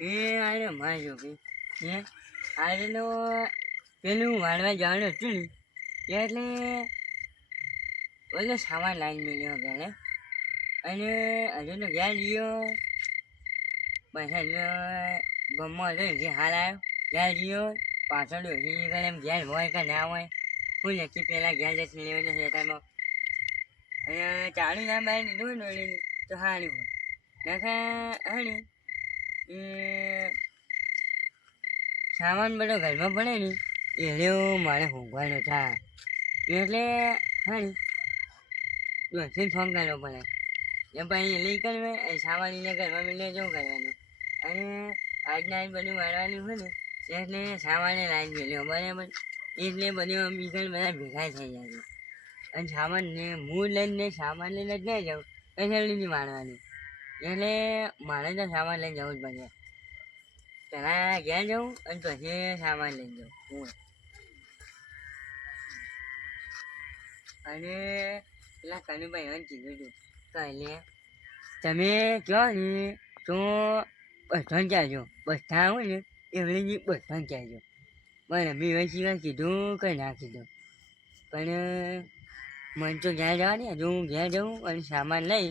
એ આરે માં જો કે હે આજે તો પેલું વાળવા જવાનું હતું ને, એટલે ઓલો સામાન લાઈન મળ્યો ઘરે અને હજુ તો ઘેર ગયો બસ ગમો હતો જે હાલ આવ્યો. ગયા ગયો પાછળ ઓછી નીકળે એમ ઘેર હોય કે ના હોય હું નક્કી પહેલાં ઘેર જશે લેવાના ખેતરમાં અને ચાલુ ના બહાર દૂર ને, તો હાણી નાખા હાણી એ સામાન બધો ઘરમાં પડે ને એને મારે ઊંઘવાનો થાય એટલે હાણી ડોસીને ફોન કરવો પડે. એ પછી લઈ કરવે સામાન એને ઘરમાં મિલે શું કરવાનું. અને આજના આજ બધું વાળવાનું હોય ને, એટલે સામાને લાઈન મેળ્યો બરાબર એટલે બધું બીજા બધા ભેગા થઈ જાય અને સામાનને, મૂળ હું લઈને સામાન લઈને જ નહીં જાઉં. એટલે નથી મારવાની એટલે મારે તો સામાન લઈને જવું જ પડે. પહેલાં ઘેર જવું અને પછી સામાન લઈને જાઉં હું. અને પેલા કનુભાઈ એને કીધું હતું તો એટલે તમે કહો ને તો બસ સ્ટેન્ડ ચાલજો બસ સ્ટેન્ડ હોય ને એવડે જ બસ સ્ટેન્ડ ચાલજો મને મેં હવે સિવાય કીધું કંઈ ના કીધું. પણ મને તો ઘેર જવાની હજુ હું ઘેર જાઉં અને સામાન લઈ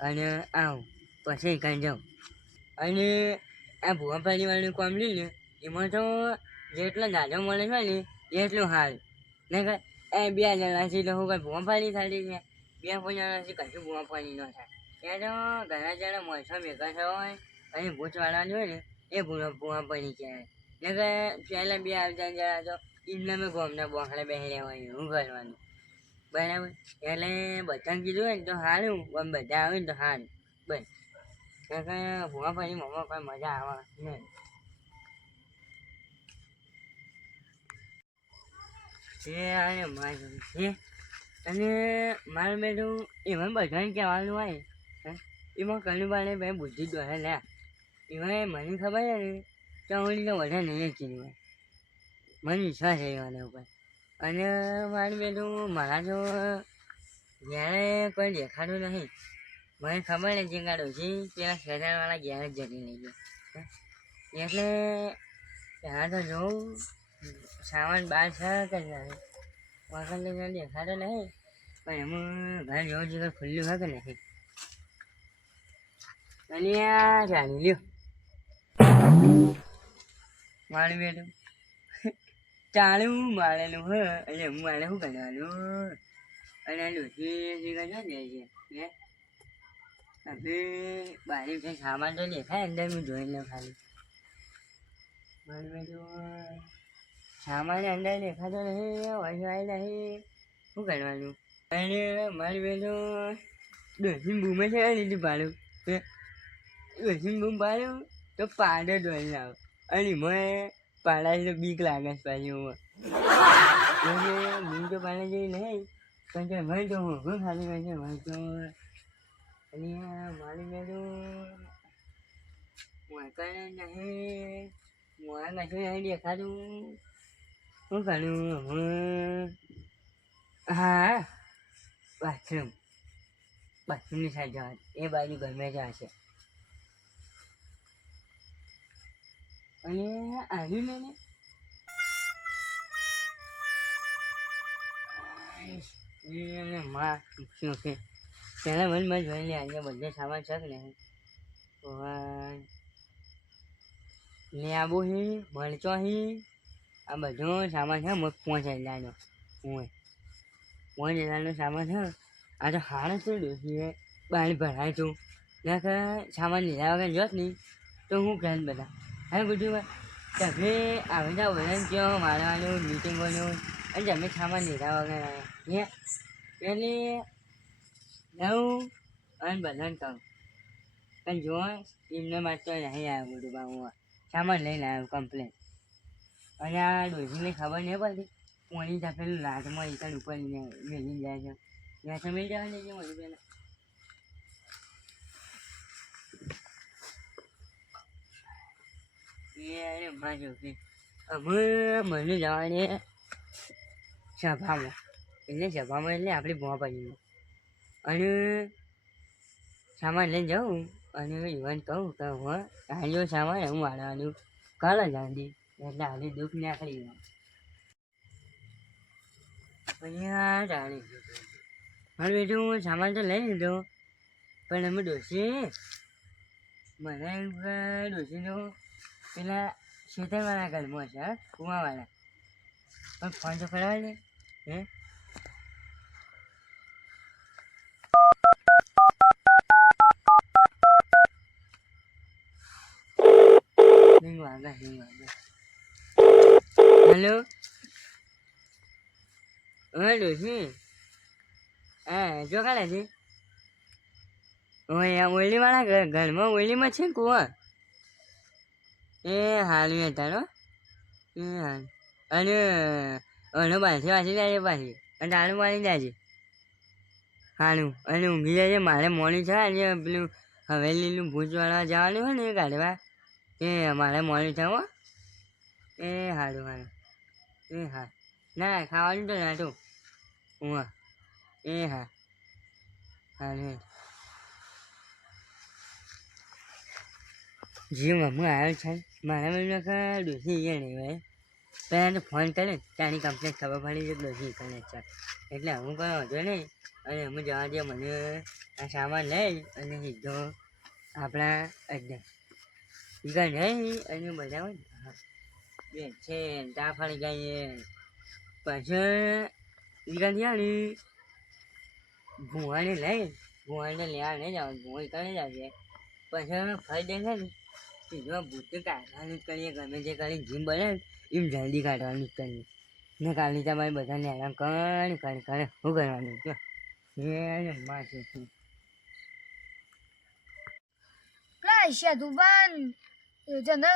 અને આવું. પછી કાંઈ જાઉં. અને આ ભુવાપાડી વાળું કામ લઈ ને એમાં તો જેટલો દાદો મળે છે ને, એટલું સારું નહીં એ બે જણાથી તો હું કઈ ભુવાપાડી થતી છે. બે જણાથી કશું ભુવાપાડી ન થાય. ત્યાં તો ઘણા જણા મળશો ભેગા થયા હોય અને ભૂતવાળા હોય ને, એ ભૂવા ભુવાપાડી કહેવાય ને કે પહેલાં બે આવતા જણા તો એમને મેં ગોમના બોખડે બેસે હોય, એવું કરવાનું. બરાબર? એટલે બધાને કીધું હોય ને તો સારું પણ બધા આવે ને તો સારું બસ. ભૂવા ભાઈ મમ્મા કોઈ મજા આવે. નહીં અને મારું છે. અને મારું બેઠું એમાં બધાને કહેવાનું હોય. એમાં કનુબાને ભાઈ બુદ્ધિ દોરે લે એમાં મને ખબર છે ને તો હું તો વધારે નહીં કીધું મને વિશ્વાસ છે એના ઉપર. અને મારું બેઠું મારા તો જ્યારે કોઈ દેખાડું નહીં. મને ખબર ને જીંગાડો છે. પેલા ખેતરવાળા ઘેર જ જતી લઈ ગયો એટલે ત્યાં તો જોઉં, સામાન બહાર છે કે નહીં? વખત લઈને દેખાડો નહીં, પણ એમાં ઘર જેવું જગ્યા ખુલ્લું હોય કે નહીં? અને આ ચાલી લ્યો. મારું બેઠું ચાલું મારેલું હ એટલે હું મારે શું કરવાનું? અને આ ડોસી જગ્યા જો જાય છે. હવે બારી છે સામાન તો દેખાય અંદર, હું જોઈ લઉં ખાલી. સામાન અંદર દેખાતો નહીં વસવાય નહીં શું કરવાનું? અને મારી બેઠું ડોસી બૂમે છે લીધું પાડું. ડોસી બૂમ પાડું, તો પાડો ડોલ આવે અને મેં પાડા તો બીક લાગે છે પાછી હું બૂમ તો પાડે જેવી નહીં, પણ કે મને તો હું ખાલી કહે છે તો અને મારી મેળું વાંકણે નહીં મોડા કશું નહીં દેખાતું શું કરું હું હા બાથરૂમ બાથરૂમની સાઈડ એ બાજુ ગમે ત્યાં હશે. અને આવ્યું મને એને માં પૂછ્યું છે. પહેલાં મને જોઈ લે આજે બધે સામાન છે કે નહીં લેબુ હી મરચો હી. આ બધો સામાન છે મગ પહોંચાડી લાનો હું પાંચ હજારનો સામાન છે આ તો હાર જ ડોસી પાણી ભરાય તું. ના કે સામાન લીધા વગર જોત નહીં. તો હું કહે બધા. હા, બધું તમે આવી જાઓ બધાને કહો, મારવાનું મીટિંગોનું અને તમે સામાન લીધા વગર આવ્યા એટલે લઉં અને બધાને કહું પણ જો એમને માટે નહીં આવ્યો બધું બા હું સામાન લઈને આવ્યો કમ્પ્લેન અને આ ડોસીને ખબર નહીં પડતી પોણી તપેલું લાટમાં એકડ ઉપર મેળવી જાય છે ત્યાં સમય જવા દેજે મારી પહેલાં અરે માજો કે અમે મને જવાની સભામાં એટલે સભામાં એટલે આપણી ભોંપાડીમાં અને સામાન લઈને જાઉં અને યુવાન કહું કે હું આલ્યો સામાન હું વાળવાનું કાલે જાંડી એટલે આજે દુઃખ નાખી ગયું. પછી આ જાણી મારું બીજું હું સામાન તો લઈ લીધો, પણ અમે ડોસી મને ડોસીનો પેલા શેતરવાળા ઘરમાં છે, કુવાવાળા. પણ ફોન તો કરાવે હે? હિંગ વાગા હિંગ વાગા હેલો હા ડોસી હા જો કાલે છે? ઓય, આ ઓલીવાળા ઘર ઘરમાં ઓલીમાં છે કુવા એ મેં તારો એ, હાલ. અને, અનો બાંધી વાંચી જાય પાછી. અને તારું મારી જાય હાલું. અને ઊંઘી જાય મારે મોડી છે અને પેલું હવેલીનું ભૂજવાળા જવાનું હોય ને કાઢવા એ મારે મોડી હો. એ સારું સારું એ હા. ના ખાવાનું તો નાટું હું એ હા. હારું જી મમ્મી આવ્યો છે. મારા કે ડોસી ગયા નહીં ભાઈ. પહેલાં તો ફોન કરે ત્યાંની કમ્પ્લેટ ખબર પડી છે ડોસી કરે છે. એટલે હું કોઈ વાંધો નહીં. અને અમે જવા દે, મને આ સામાન લઈ અને સીધો આપણા અડ્ડા નહીં અને બધા હોય ને, હા. બે છે તા ફરી ગઈએ પછી ઈગા થયા ને ભૂવાને લઈ ભૂવાને લેવા નહીં જવાનું ભૂવા કરે જશે પછી ફરી દે છે ને સીધો ભૂત કાઢવાનું કરીએ ગમે તે કરી જીમ બને એમ જલ્દી કાઢવાનું કરીએ. ને કાલની તમારે બધાને હેરાન કરી કરી કરે શું કરવાનું છે. એ માથે પેલા શેતુબાન જને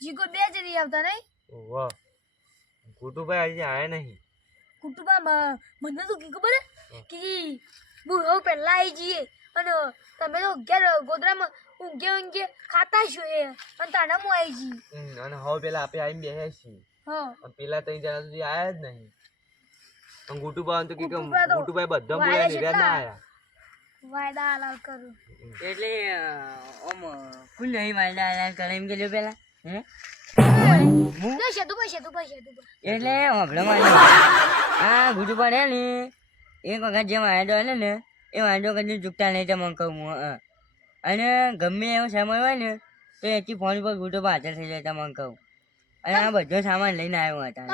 જીકો બે જરી આવતા નહીં. વાહ કુટુભાઈ આજે આયા નહીં. કુટુંબા મને તો કી ખબર? કે બુહો પહેલા આવી જઈએ. અને તમે તો ઘેર ગોદરામાં ઊંઘે ઊંઘે ખાતા છો એ. અને તાનામાં આવી જઈએ. અને હવે પેલા આપણે આવીને બેઠા છીએ હા પેલા ત્રણ જણા સુધી આયા જ નહીં. ગુટુભાઈ તો કે ગુટુભા તો ગુટુભાઈ બધા બોલ્યા ને કેટલા? રહ્યા જ ના આયા. વાયદા હલાલ કરું. એટલે ઓમ કુલ નહીં વાયદા હલાલ કરે એમ કહેજો પેલા. હે? એટલે આ ગુજુ પડે ને એક વખત જે વાંધો હે ને એ વાંધો કદી ચૂકતા નહીં તમને કહું હું અને ગમે એવો સમય હોય ને તો એથી ફોન પર ગુટો પાછળ થઈ જાય તમને કહું. અને આ બધો સામાન લઈને આવ્યો હતા.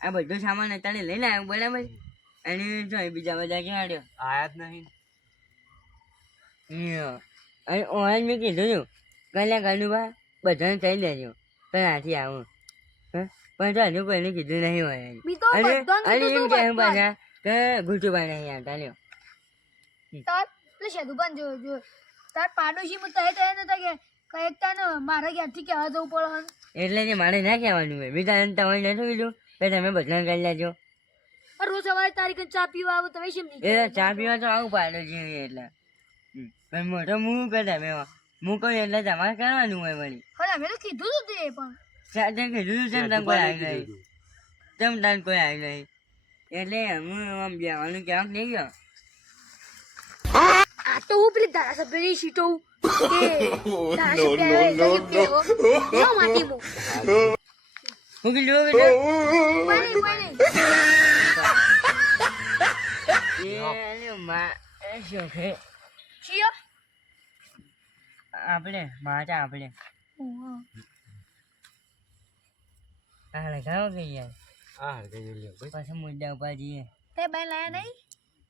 આ બધો સામાન અત્યારે લઈને આવ્યો બરાબર? અને જો બીજા બધા ક્યાં આવ્યો આયા જ નહીં. અને ઓન મેં કીધું હતું કલ્યા કાનું બધાને થઈ લેજો પણ આથી આવું. હે? પણ તો હજુ કોઈને કીધું નહીં હોય. અને એમ તું કહે પાછા કે ગુટુભાઈ નહીં આવતા લ્યો તાર એટલે જો જો. તાર પાડોશીમાં તય તય નતા કે કંઈક તાને મારા ઘેરથી કહેવા જવું પડે એટલે મારે ના કહેવાનું હોય. બીજા તમે નથી કીધું કે તમે બધાને કરી લેજો. રોજ સવારે તારી કન ચા પીવા આવું તમે શેમ નહીં એ ચા પીવા તો આવું પાડો છે એટલે. પણ મોટો હું કે તમે હું કહું એટલે તમારે કરવાનું હોય વળી. અમે તો કીધું તું તે પણ. સાથે કીધું છે તમ કોઈ આવી નહીં. તમ તાન કોઈ આવી નહીં. એટલે હું આમ જવાનું ક્યાંક નહીં ગયો. આ તો હું પેલી ધારાસભ્યની સીટો હું. કીધું હું કીધું ઉપાય નહીં, ઉપાય નહીં. એ માં એ શોખે શિયો? આપણે માતા આપણે. ઓહો. ગાવ ગઈ યાર? આ ગઈ લ્યો ભાઈ. પછી મુદ્દા ઉપર જઈએ. તે બાઈ લાયા નહીં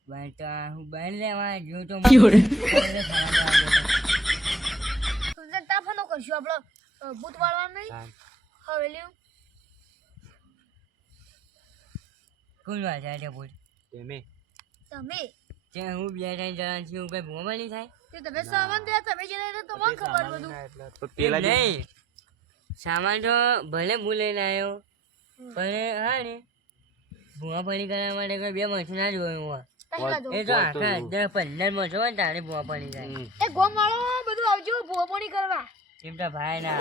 બાર તો આ હું બહાર લેવા જો તો તો તા તાફનો કરશું આપણો ભૂત વાળવાનું નહીં હવે લ્યો. કોણ વાત છે બોલ તમે તમે? ત્યાં હું બે ત્રણ જણા છું કઈ ભૂમણી થાય? તે તમે સામાન દે તમે જે લઈને તો મને ખબર બધું. પેલા નહીં સામાન તો ભલે હું લઈને આવ્યો પણ હા ને ભૂવા પડી કરવા માટે કોઈ બે મશીન ના જોયું હોય. એ તો આખા દસ પંદર મશો હોય ને તારે ભૂવા પડી જાય. એ ગોમ વાળો બધું આવજો ભોપોણી કરવા. એમ તો ભાઈ ના.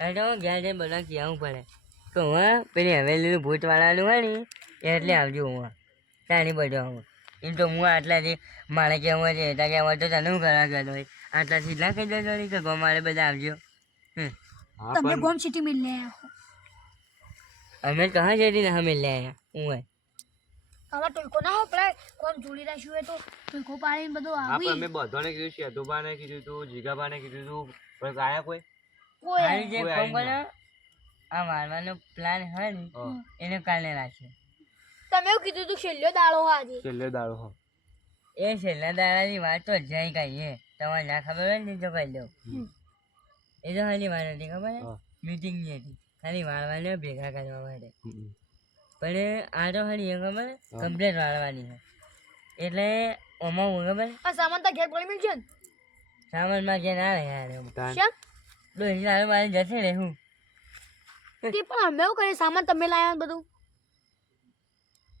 આવે તો ઘેર જઈને બધા કહેવું પડે. તો હું પેલી હવેલીનું ભૂત વાળાનું હોય ને એટલે આવજો હું. તારી બધો હું. એમ તો હું આટલાથી મારે કહેવું છે? એટલે કહેવા તો તને હું કરવા ગયો હોય? આટલાથી ના કહી દો જોડી કે ગો મારે બધા આવજો. તમે ગોમ સિટી મિલ લે અમે કહા જઈને અમે લે આયા. હું હવે ટોયકો ના હો પેલા કોમ જોડી રાખ્યું હોય તો ટોયકો પાડીને બધું હા પણ આવી અમે બધાને કીધું શેતુબાને કીધું તું જીગાબાને કીધું તું પણ આયા કોઈ? કોઈ જે કોમ આ મારવાનો પ્લાન હે ને એને કાલે રાખીએ તમે એવું કીધું તું છેલ્લો દાડો આજે. છેલ્લે દાડો હો. એ છેલ્લા દાડાની વાત તો જઈ કહીએ તમારે ના ખબર હોય ને તો કહી દો એ તો ખાલી વાત હતી ખબર મીટિંગની હતી. ખાલી વાળવાને ભેગા કરવા માટે. પણ આ તો ખાલી એ ખબર કમ્પ્લેટ વાળવાની છે એટલે ઓમાં હું ખબર આ સામાન તા ઘેર પડી મિલશે ને? સામાનમાં કે ના રહે યાર. શેમ? ડોસી તારે મારે જશે રે હું? તે પણ અમે એવું કરીએ સામાન તમે લાયા ને બધું.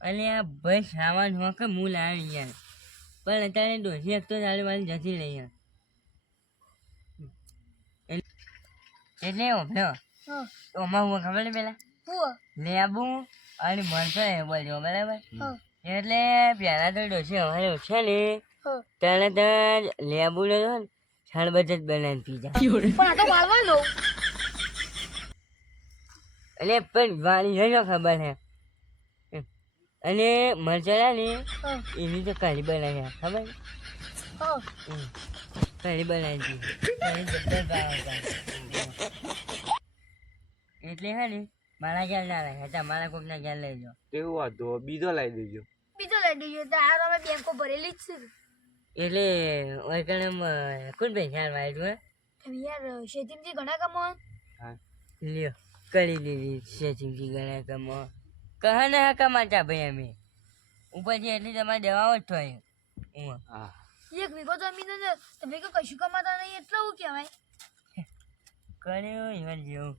અને આ ભાઈ સામાન હોય કે હું લાવી યાર પણ અત્યારે ડોસી એક તો ચાલુ મારી જતી રહી યાર એટલે ઓભળો હા. ઓમાં હું ખબર પેલા? લે લેબુ અને મળતો એ બોલ્યો બરાબર? એટલે પહેલાં તો ડોસી અમારે છે ને. તને તો લેબુ ને તો ને. શરબત બચત બનાવીને તો વાળવાનો. એટલે પણ વાળી જજો ખબર છે. અને મરચા ને એની તો કઢી બનાવી ખબર. કઢી બનાવી હતી હતા. એટલે હે ને મારા ઘેર ના રાખે કોક ના ઘેર લઈ જાઓ કેવું વાંધો બીજો લાવી દેજો. બીજો લઈ દેજો. તો આ અમે બેંકો ભરેલી જ છે. એટલે ઓરકણે કોણ પૈસા વાળ્યું હે? તમે યાર શેતીમથી ઘણા કમો હા. લ્યો કરી દીધી છે ઘણા કમો. કહે ને હા કમાતા ભાઈ અમે. ઉપરથી એટલી તમારે દેવાઓ જ થાય હું. એક વીઘો જમીન ને તમે કે કશું કમાતા નહીં એટલે હું કહેવાય? કર્યો ઈવન જેવું.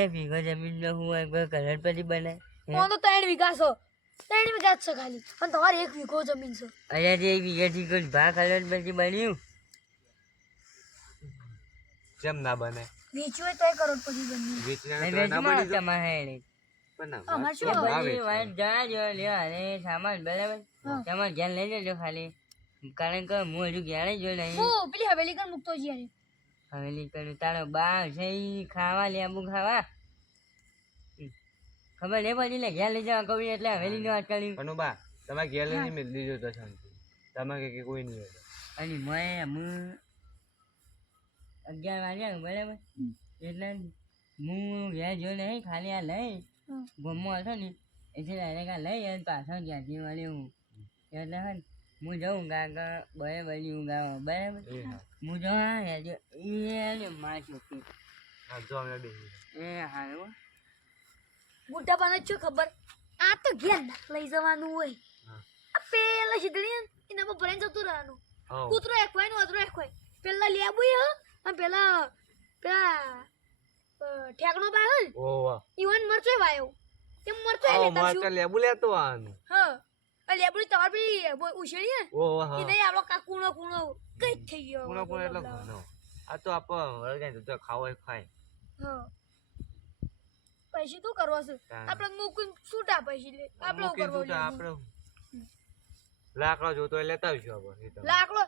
એક વીઘો જમીનનો હું એકવાર કરોડપતિ બને હું? તો ત્રણ વીઘા છો. ત્રણ વીઘા જ છે ખાલી. પણ તમારે એક વીઘો જમીન છે. અહીંયા એક વીઘાથી કોઈ ભાગ કરોડપતિ બન્યું? કેમ ના બને? વેચ્યું હોય તોય કરોડપતિ બની વેચીને તો ના બની. તમારે એને. પણ ના અમારે શું એ ના બધી વેચાય. વાત જણાજો લ્યો અને સામાન બરાબર. હા. તમારે લઈ લેજો ખાલી. કારણ કે હું હજુ ઘેર જ નહીં પેલી હવેલી કર મૂકતો જઈએ હવેલી કરું તારો બા છે ખાવા લેબુ ખાવા. ખબર નહીં પડી લે ઘેર લઈ જવા કહું એટલે હવેલી ની વાત કરી. કનુ બા તમે ઘેર લઈને મેં દીધો તો શાંતિ. તમે કે કોઈ નહીં અને મેં હું અગિયાર વાગ્યા બરાબર. એટલે હું ઘેર જો નહીં ખાલી આ લઈ. ગમો હતો ને એટલે ડાયરેક્ટ આ લઈ અને પાછળ ત્યાંથી વળી હું. એટલે હે ને હું જઉં કાકા બરે બરી હું બરાબર? હું. જો હા હેજો એ ને છોકરી. હા જો અમે બેસી એ હારું મોટા પાને શું ખબર? આ તો ઘેર લઈ જવાનું હોય. આ પેલા શીતળી ને એનામાં ભરાઈને જતું રહેવાનું. કૂતરો એક હોય ને વાતરો એક હોય. પેલા લેબુ હ અને પેલા પેલા ઠેકણો પાયો ને ઓ વાહ. ઈવન મરચો વાયો. તેમ મરચો લેતા છું મરચો લેબુ લેતો આનું. હા. આ લેબુ તમાર બ- ઉછેરી ને ઓ વાહ એ નહીં આપણો કા કુણો કૂણો કઈ થઈ ગયો કુણો કુણો એટલે ઘણો. આ તો આપ વળગાઈ તો ખાવો ખાય. હ. પૈસા શું કરવા છે? આપણે મૂકીને છૂટા પૈસા લે. આપણે કરવો તું આપણે લાકડો જોતો લેતા આવશું આપણે લાકડો